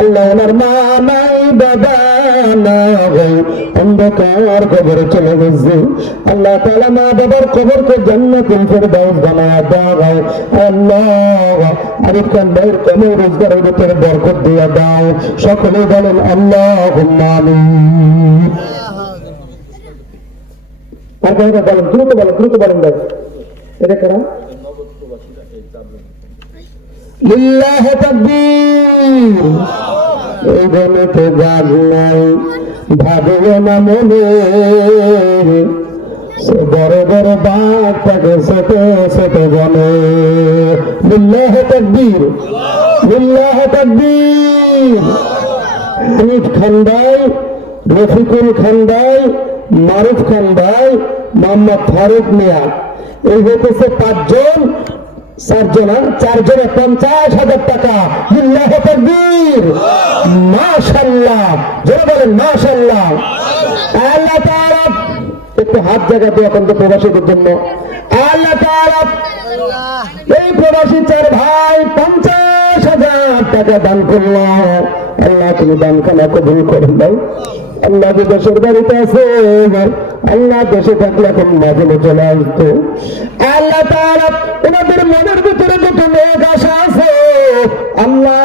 আল্লাহ ওনার মা নাই বাবা নাই, অন্ধকার কবরে চলে গেছে। আল্লাহ তাআলা মা বাবার কবরকে জান্নাতুল ফেরদাউস বানায়া দাও। আল্লাহ আরিফ খান ভাইয়ের কবর রোজগারের ভিতরে বরকত দিয়া দাও। সকলে বলেন আল্লাহুম্মা আমিন। আর বলেন দ্রুত বলেন ভাই, এটা কারা? লিল্লাহি তাকবীর। এই গণিতে গান নাই, ভাবিও না মনে, বড় বড় বাঘ থাকে ছোট ছোট বনে। লিল্লাহি তাকবীর, লিল্লাহি তাকবীর। হানিফ খান ভাই, রফিকুল খান ভাই, মারুফ খান ভাই, মোহাম্মদ ফারুক মিয়া, এই হতেছে 5 জন, 4 জনা, 4 জনে 50,000 টাকা। লিল্লাহি তাকবীর, মাশাআল্লাহ, জোরে বলেন মাশাআল্লাহ। আল্লাহ তাআলা একটু হাত জায়গা দিয়ে এখন তো প্রবাসীদের জন্য। আল্লাহ তাআলা এই প্রবাসী 4 ভাই 50,000 টাকা দান করলো। আল্লাহ তুমি দানখানা কবুল করেন দাও। আল্লাহ যে দেশের বাড়িতে আছে, আল্লাহ দেশে থাকলে এখন মাঝে চলে আসতো। আল্লাহ তাআলা ওনাদের মনের ভিতরে দুটো মেঘ আশা আছে, আল্লাহ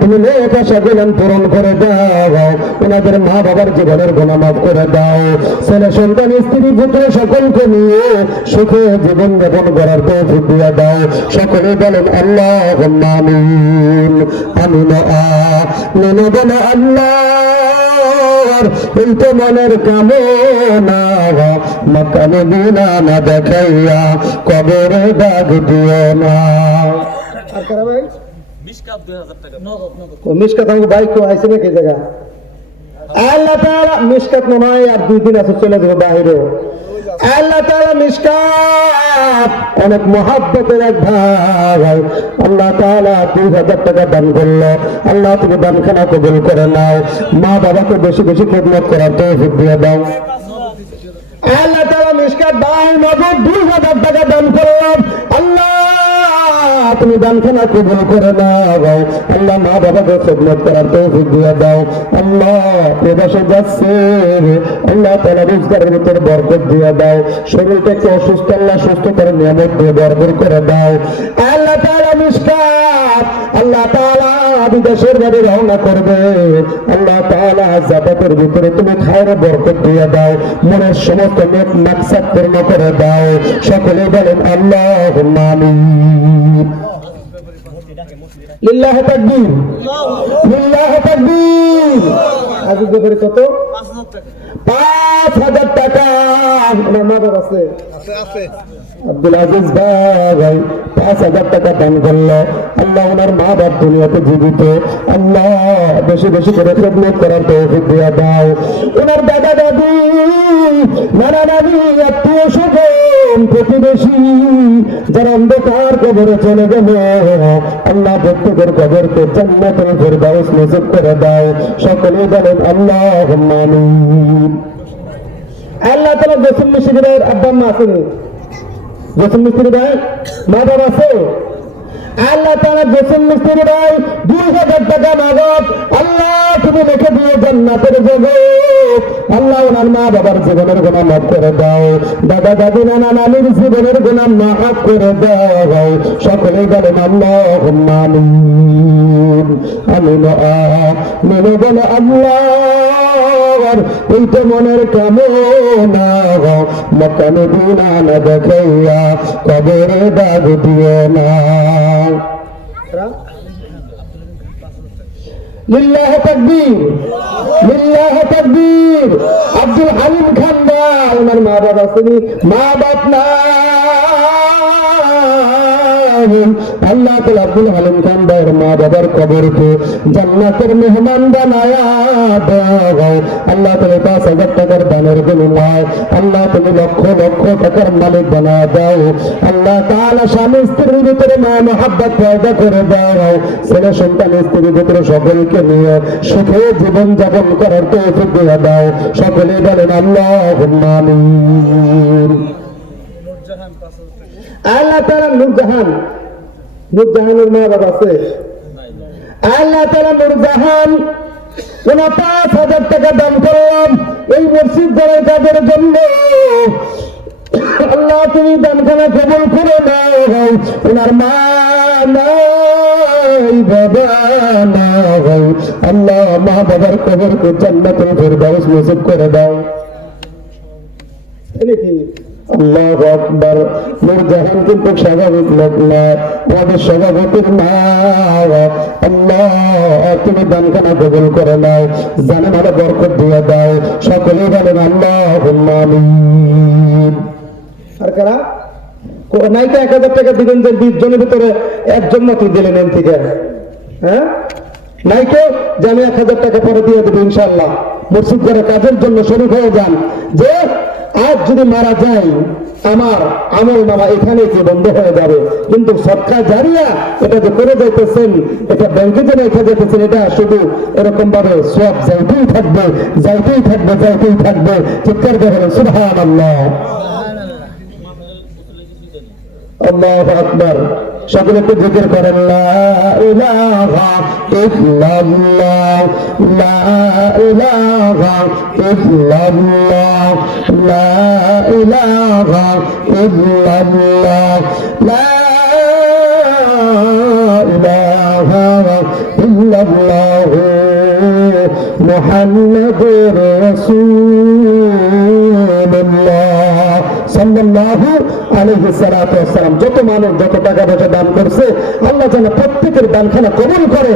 তুমি মেঘ আশা গুলো পূরণ করে দাও। ওনাদের মা বাবার জীবনের গুনাহ মাফ করে দাও। ছেলে সন্তান স্ত্রী পুত্র সকলকে নিয়ে সুখে জীবন যাপন করার তৌফিক দিয়ে দাও। সকলে বলেন আল্লাহুম্মা আমিন। আমিন আমিন বলে আল্লাহ এই তো মনের কামনা, মক্কা মদিনা না দেখাইয়া কবরে দাগ দিও না। আর কারা ভাই? মিশকাত 2000 টাকা নগদ। ও মিশকাত আমাকে বাইক কো আইছে নাকি জায়গা? আল্লাহ তাআলা মিশকাত নয়, আর 2 দিন আছে চলে যাবে বাইরে। আল্লাহ তাআলা মিশকাত অনেক মহব্বতের এক ভাই। আল্লাহ তাআলা 2000 টাকা দান করলো। আল্লাহ তুমি দানখানা কবুল করে নাও। মা বাবাকে বেশি বেশি খেদমত করার তৌফিক দিয়ে দাও। আল্লাহ তাআলা মিশকাত ভাই নগদ 2000 টাকা দান করলো। আল্লাহ তুমি দানখানা কবুল করে নাও। আল্লাহ মা বাবাকে খেদমত করার তৌফিক দিয়ে দাও। আল্লাহ প্রবাসে যাচ্ছে, আল্লাহ তাআলা রোজগারের ভিতরে বরকত দিয়ে দাও। শরীরটা একটু অসুস্থ, আল্লাহ সুস্থ করে নিয়ামত দিয়ে বরকত করে দাও। আল্লাহ তাআলা মিশকাত আল্লাহ তাআলা বিদেশের বাড়ি রওনা করবে। আল্লাহ তাআলা যাতায়াতের ভিতরে তুমি খায়রে বরকত দিয়ে দাও। মনের সমস্ত নেক মাকসাদ পূর্ণ করে দাও। সকলে বলেন আল্লাহুম্মা আমিন। লিল্লাহি তাকবীর, লিল্লাহি তাকবীর। আজকে করে কত? 5000 টাকা। আমার মা বাবা আছে আছে আব্দুল আজিজ ভাই 5000 টাকা দান করলো। আল্লাহ ওনার মা বাপ দুনিয়াতে জীবিত, আল্লাহ বেশি বেশি করে খেদমত করার তৌফিক দিয়ে দাও। ওনার দাদা দাদি, নানা নানি, আত্মীয় স্বজন, প্রতিবেশী যারা অন্ধকার কবরে চলে গেল, আল্লাহ প্রত্যেকের কবরকে জান্নাতুল ফেরদাউস নসিব করে দাও। সকলে বলেন আল্লাহুম্মা আমিন। আল্লাহ তাআলা জসিম মিস্ত্রি ভাইয়ের আব্বা মা আছেন? জসিম মিস্ত্রি ভাই মা বাবা আছে? আল্লাহ তাআলা জসিম মিস্ত্রি ভাই 2000 টাকা নগদ আল্লাহ তুমি রেখে দিও জান্নাতের জগৎ। আল্লাহ ওনার মা বাবার জীবনের গুনাহ মাফ করে দাও। দাদা দাদি নানা নানির জীবনের গুনাহ মাফ করে দাও। সকলেই বলেন আল্লাহুম্মা আমিন। আমিন আমিন বলে আল্লাহ এই তো মনের কামনা, মক্কা মদিনা না দেখাইয়া কবরে দাগ দিও না। লিল্লাহি তাকবীর, লিল্লাহি তাকবীর। আব্দুল হালিম খান ভাই ওনার মা বাবা আছেন? মা বাপ না। আল্লাহ তাআলা আব্দুল হালিম খান ভাইয়ের মা বাবার কবরকে জান্নাতের মেহমান বানায়া দাও। আল্লাহ তাআলা 5000 টাকার দানের বিনিময়ে আল্লাহ তুমি লক্ষ লক্ষ টাকার মালিক বানায়া দাও। আল্লাহ তাআলা স্বামী স্ত্রীর ভিতরে মায়া মহব্বত পয়দা করে দাও। ছেলে সন্তান স্ত্রীর ভিতরে সকলকে নিয়ে সুখে জীবন যাপন করার তৌফিক দিয়ে দাও। সকলে বলেন আল্লাহুম্মা আমিন। আল্লাহ তাআলা নূরজাহানের মা বাবা আছে? আল্লাহ তাআলা নূরজাহান ৫,০০০ টাকা দান করলাম এই মসজিদ দ্বারাই কাজের জন্য। আল্লাহ তুমি দানখানা কবুল করে নাও। ওনার মা নাই, বাবা নাই, আল্লাহ মা বাবার কবরকে জান্নাতুল ফেরদাউস নসিব করে দাও। আল্লাহু আকবার। নূরজাহান কিন্তু স্বাভাবিক লোক না, আমাদের সভাপতির মা। আল্লাহ তুমি দানখানা কবুল করে নাও, জানেন আরো বরকত দিয়ে দাও। সকলেই বলেন আল্লাহুম্মা আমিন। আর কারা নাইকা ১,০০০ টাকা দিবেন যে ২০ জনের ভিতরে একজন মাত্র দিলেন এন থেকে, হ্যাঁ নাইকে যে আমি ১,০০০ টাকা পরে দিয়ে দেবো ইনশাল্লাহ। মসজিদ করে কাজের জন্য শরীর হয়ে যান যে আজ যদি মারা যায় আমার আমল নামা এখানে কি বন্ধ হয়ে যাবে, কিন্তু সদকা জারিয়া এটা যে করে যাইতেছেন, এটা ব্যাংকে যে রেখে যেতেছেন, এটা শুধু এরকম ভাবে সব যাইতেই থাকবে, যাইতেই থাকবে, যাইতেই থাকবে। চিৎকার করে সুবহানাল্লাহ, আল্লাহু আকবার। সকলে একটু জিকির করেন লা ইলাহা ইল্লাল্লাহ, লা ইলাহা ইল্লাল্লাহ, লা ইলাহা ইল্লাল্লাহ, লা ইলাহা ইল্লাল্লাহ মুহাম্মাদুর রাসূলুল্লাহ সাল্লাল্লাহু আলাইহি সাল্লাতু ওয়াস সালাম। যত মানুষ যত টাকা পয়সা দান করছে, আল্লাহ যেন প্রত্যেকের দানখানা কবুল করে।